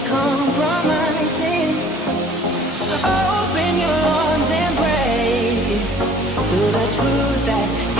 compromising. Open your arms and pray to the truth that